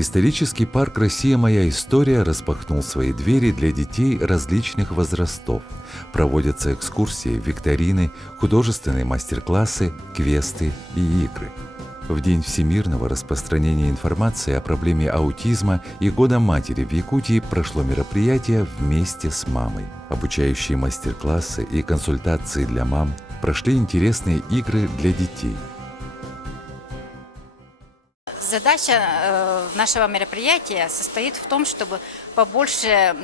Исторический парк «Россия. Моя история» распахнул свои двери для детей различных возрастов. Проводятся экскурсии, викторины, художественные мастер-классы, квесты и игры. В День всемирного распространения информации о проблеме аутизма и Года матери в Якутии прошло мероприятие «Вместе с мамой». Обучающие мастер-классы и консультации для мам, прошли интересные игры для детей. Задача нашего мероприятия состоит в том, чтобы побольше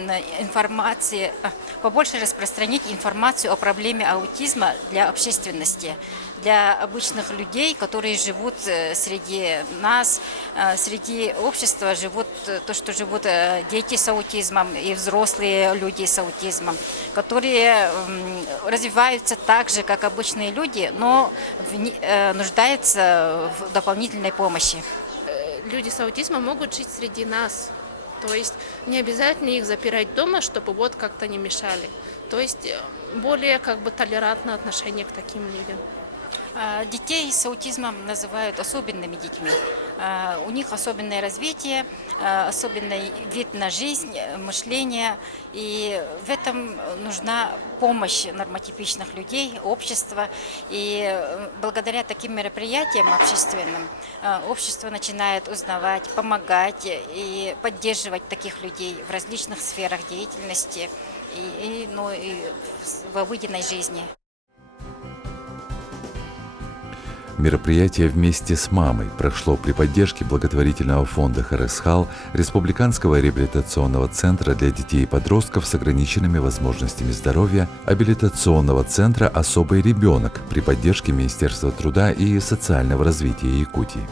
распространить информацию о проблеме аутизма для общественности, для обычных людей, которые живут среди нас, среди общества живут дети с аутизмом и взрослые люди с аутизмом, которые развиваются так же, как обычные люди, но нуждаются в дополнительной помощи. Люди с аутизмом могут жить среди нас. То есть не обязательно их запирать дома, чтобы вот как-то не мешали. То есть более толерантное отношение к таким людям. Детей с аутизмом называют особенными детьми. У них особенное развитие, особенный вид на жизнь, мышление. И в этом нужна помощь нормотипичных людей, общества. И благодаря таким мероприятиям общественным общество начинает узнавать, помогать и поддерживать таких людей в различных сферах деятельности и в обыденной жизни. Мероприятие «Вместе с мамой» прошло при поддержке благотворительного фонда ХРСХАЛ, Республиканского реабилитационного центра для детей и подростков с ограниченными возможностями здоровья, Абилитационного центра «Особый ребенок» при поддержке Министерства труда и социального развития Якутии.